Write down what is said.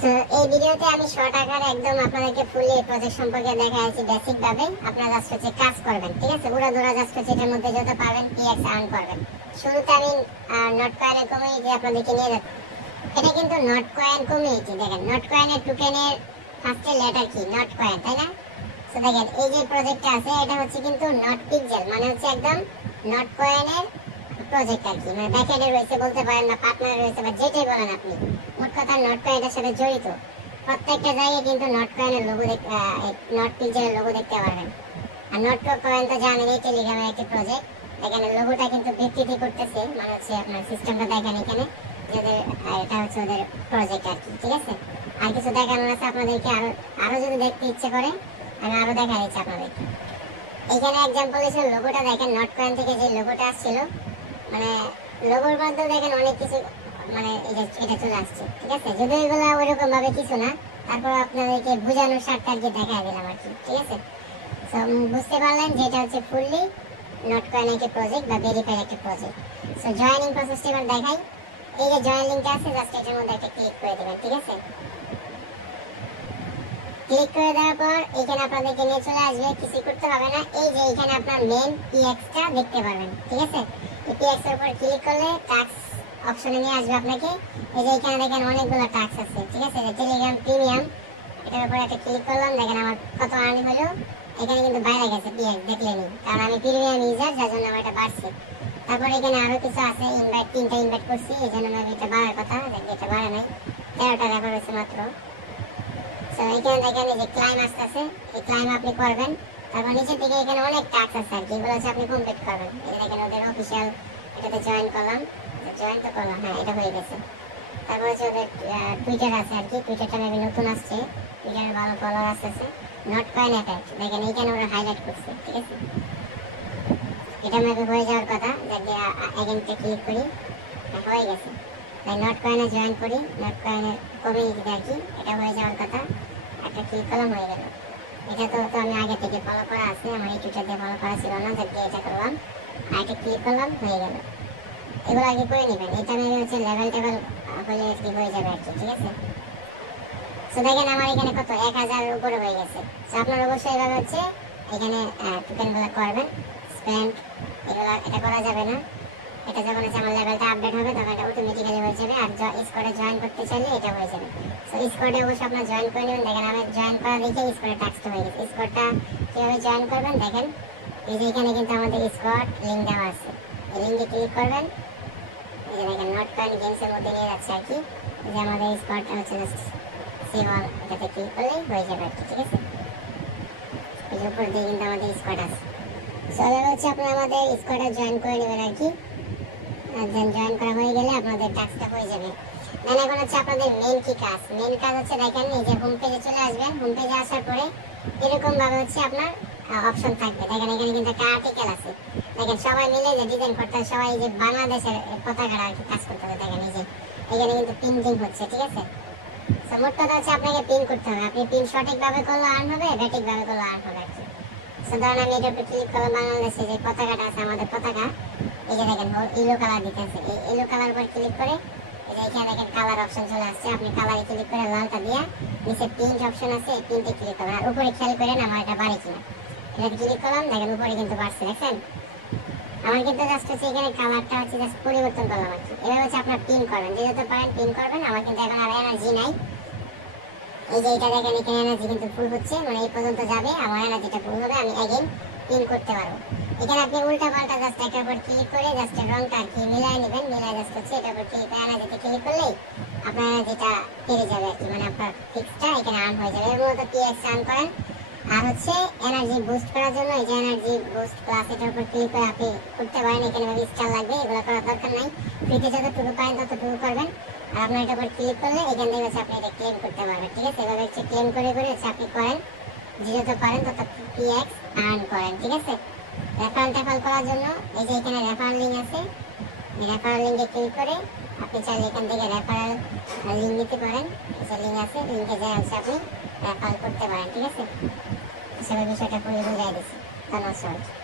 So এই ভিডিওতে আমি শর্ট আকারে একদম আপনাদেরকে ফুলি এই প্রজেক্ট সম্পর্কে দেখাচ্ছি বেসিক ভাবে। আপনারা জাস্ট হচ্ছে কাজ করবেন, ঠিক আছে? উড়াধুরা জাস্ট হচ্ছে এটার মধ্যে যত পাবেন পিএক্স আর্ন করবেন। শুরুতে আমি নট কয়েনের কমিউনিটি আপনাদেরকে নিয়ে যাচ্ছি। এটা কিন্তু নট কয়েন কমিউনিটি। দেখেন নট কয়েনের টোকেনের ফার্স্টে লেটার কি? নট কয়েন, তাই না? সো দেখেন এই যে প্রজেক্টটা আছে এটা হচ্ছে কিন্তু নট পিক্সেল, মানে হচ্ছে একদম নট কয়েনের প্রজেক্ট আর কি। মানে ব্যাকএন্ডে রয়েছে বলতে পারেন, না পার্টনার রয়েছে, বা যেটাই বলেন আপনি। মোট কথা নট কয়েন এটার সাথে জড়িত। প্রত্যেকটা জায়গায় কিন্তু নট কয়েনের লোগো নট পিক্সেলের লোগো দেখতে পারবেন। আর নট কয়েন তো জানেন এই টেলিগ্রামের একটি প্রজেক্ট। এখানে লোগোটা কিন্তু বিকৃতি করতেছে, মানে হচ্ছে আপনার সিস্টেমটা দেখেন এখানে যাদের এটা হচ্ছে ওদের প্রজেক্ট আর কি, ঠিক আছে? আর কিছু দেখানোর আছে আপনাদেরকে, আরো যদি দেখতে ইচ্ছে করে আমি আরো দেখা দিচ্ছি আপনাদেরকে। এখানে এক্সাম্পল হিসেবে লোগোটা দেখেন, নট কয়েন থেকে যে লোগোটা আসছিল, মানে লোগোর মধ্যে দেখেন অনেক কিছু, মানে এটা চলে আসছে, ঠিক আছে? যদিও এগুলো ওইরকম ভাবে কিছু না, তারপর আপনাদেরকে বোঝানোর স্বার্থে আর কি দেখা দিলাম আর কি, ঠিক আছে? তো বুঝতে পারলেন যে এটা হচ্ছে ফুললি নট কয়েন একটি প্রজেক্ট বা ভেরিফাইড একটি প্রজেক্ট। সো জয়েনিং প্রসেসটা এবার দেখাই। এই যে জয়েন লিঙ্কটা আছে, জাস্ট এটার মধ্যে একটা ক্লিক করে দেবেন, ঠিক আছে? ক্লিক করে দেওয়ার পর এখানে আপনাদেরকে নিয়ে চলে আসবে, কিছু করতে হবে না। এই যে এখানে আপনার মেন পিএক্সটা দেখতে পারবেন, ঠিক আছে? এই পিএক্স এর উপর ক্লিক করলে টাস্ক অপশনে নিয়ে আসবে আপনাকে। এই যে এখানে দেখেন অনেকগুলো টাস্ক আছে, ঠিক আছে? টেলিগ্রাম প্রিমিয়াম, এটার উপর একটা ক্লিক করলাম, দেখেন আমার কত আর্ন হলো। এখানে কিন্তু বাইরে গেছে পিএক্স, দেখলেনি, কারণ আমি প্রিমিয়াম ইউজার, যার জন্য আমার এটা বাড়ছে। তারপর এখানে আরো কিছু আছে, ইনভাইট 3টা ইনভাইট করছি, এই জন্য আমি এটা বাড়ার কথা, এটা বাড়ে নাই, 13টা রেফার হয়েছে মাত্র। সো এখানে দেখেন এই যে ক্লাইম আসতেছে, এই ক্লাইম আপনি করবেন। তারপর নিচের দিকে এখানে অনেক টাস্ক আছে আর কি, এগুলো হচ্ছে আপনি কমপ্লিট করবেন। এই দেখেন ওদের অফিসিয়াল, এটাতে জয়েন করলাম, জয়েন তো করলাম, হ্যাঁ এটা হয়ে গেছে। তারপর হচ্ছে ওদের টুইটার আছে আর কি, টুইটারটা মেবি নতুন আসছে, টুইটারে ভালো ফলোয়ার আসতেছে। নট কয়েন অ্যাটাচ, দেখেন এইখানে ওরা হাইলাইট করছে, ঠিক আছে? এটা মেবি হয়ে যাওয়ার কথা, যাকে এগেইনটা ক্লিক করি, হয়ে গেছে। তাই নট কয়েনে জয়েন করি, নট কয়েনের কমিউনিটিতে আর কি, এটা হয়ে যাওয়ার কথা। একটা ক্লিক করলাম, হয়ে গেল। এটা তো আমি আগে থেকে ফলো করা আছে, আমার এই টুইটার দিয়ে ফলো করা ছিল না, যাকে এটা করলাম, আর একটা ক্লিক করলাম, হয়ে গেল। এগুলো আগে করে নেবেন, এটা মেবি হচ্ছে লেভেল টেবেল হলে কি হয়ে যাবে আর কি, ঠিক আছে? সো দেখেন আমার এখানে কত 1000 উপরে হয়ে গেছে। সো আপনার অবশ্যই এভাবে হচ্ছে এখানে টোকেনগুলো করবেন। স্পেন্ড এগুলো এটা করা যাবে না, এটা যখন হচ্ছে আমার লেভেলটা আপডেট হবে তখন এটা অটোমেটিক্যালি হয়ে যাবে। আর স্কোয়াডে জয়েন করতে চাইলে এটা হয়ে যাবে। সো স্কোয়াডে অবশ্যই আপনার জয়েন করে নেবেন। দেখেন আমি জয়েন করা দেখে স্কোয়াডে টাস্কটা হয়ে গেছে। স্কোয়াডটা কীভাবে জয়েন করবেন দেখেন, এই যে এখানে কিন্তু আমাদের স্কোয়াড লিঙ্ক দেওয়া আছে, এই লিঙ্কে ক্লিক করবেন। এই যে দেখেন নট কয়েন গেমসের মধ্যে নিয়ে যাচ্ছে আর কি। এই যে আমাদের স্কোয়াডটা হচ্ছে জাস্ট সেভ অল, এটাতে ক্লিক করলেই হয়ে যাবে আর কি, ঠিক আছে? এই যে উপর দিয়ে কিন্তু আমাদের স্কোয়াড আছে। সো এভাবে হচ্ছে আপনারা আমাদের স্কোয়াডে জয়েন করে নেবেন আর কি। দেন জয়েন করা হয়ে গেলে আপনাদের টাস্কটা হয়ে যাবে। দেন এখন হচ্ছে আপনাদের মেন কি কাজ? মেন কাজ হচ্ছে দেখেন এই যে হোম পেজে চলে আসবেন। হোম পেজে আসার পরে এরকম ভাবে হচ্ছে আপনার অপশন থাকবে। দেখেন এখানে কিন্তু একটা আর্টিকেল আছে, দেখেন সবাই মিলে যে ডিজাইন করতে, সবাই যে বাংলাদেশের পতাকাটা আর কি কাজ করতে হবে। দেখেন এই যে এখানে কিন্তু প্রিন্টিং হচ্ছে, ঠিক আছে? সো মোট কথা হচ্ছে আপনাকে পিন করতে হবে। আপনি পিন সঠিকভাবে করলে আর্ন হবে, ব্যাটিকভাবে করলে আর্ন হবে আর কি। সো ধরেন আমি এটার উপর ক্লিক করলাম, বাংলাদেশে যে পতাকাটা আছে আমাদের পতাকা, এই যে দেখেন ইয়েলো কালার দিতেছে। এই ইয়েলো কালার উপর ক্লিক করে এই যে এখানে দেখেন কালার অপশন চলে আসছে। আপনি কালারে ক্লিক করে লালটা দিয়ে নিচে প্রিন্ট অপশন আছে, এই প্রিন্টে ক্লিক করবেন। আর উপরে খেয়াল করেন আমার এটা বাড়ি কিনা, এটা ক্লিক করলাম, দেখেন উপরে কিন্তু বাড়ছে, দেখছেন? আমার কিন্তু জাস্ট হচ্ছে এখানে কালারটা হচ্ছে জাস্ট পরিবর্তন করলাম আর কি। এবার হচ্ছে আপনার পিন করবেন, যে যত পারেন পিন করবেন। আমার কিন্তু এখন আর এনার্জি নাই। এই যে এটা দেখেন এখানে এনার্জি কিন্তু ফুল হচ্ছে, মানে এই পর্যন্ত যাবে, আমার এনার্জিটা ফুল হবে, আমি এগেইন পিন করতে পারবো। এখানে আপনি উল্টা পাল্টা জাস্ট এটার উপর ক্লিক করে জাস্ট রংটা আর কি মিলাই নেবেন। মিলাই জাস্ট হচ্ছে এটার উপর ক্লিক করে এনার্জিতে ক্লিক করলেই আপনার এনার্জিটা বেড়ে যাবে আর কি, মানে আপনার ফিক্সটা এখানে আর্ন হয়ে যাবে। এর মতো পিএক্স আর্ন করেন। আর হচ্ছে এনার্জি বুস্ট করার জন্য এই যে এনার্জি বুস্ট প্লাস এটার উপর ক্লিক করে আপনি করতে পারেন। এখানে স্টার লাগবে, এগুলো করার দরকার নাই। ফ্রিতে যতটুকু পারেন ততটুকু করবেন। আর আপনার এটার উপর ক্লিক করলে এখান থেকে হচ্ছে আপনি এটা ক্লেম করতে পারবেন, ঠিক আছে? এভাবে হচ্ছে ক্লেম করে করে হচ্ছে আপনি করেন, যে যত পারেন তত পিএক্স আর্ন করেন, ঠিক আছে? রেফারেল টেফাল করার জন্য এই যে এখানে রেফারেল লিঙ্ক আছে, এই রেফারেল লিঙ্কে ক্লিক করে আপনি চাইলে এখান থেকে রেফারেল লিঙ্ক নিতে পারেন। যে লিঙ্ক আছে লিঙ্কে যাই হচ্ছে আপনি রেফারেল করতে পারেন, ঠিক আছে? সেভাবে বিষয়টা পুরো বুঝাই দিচ্ছি। ধন্যবাদ সবাই।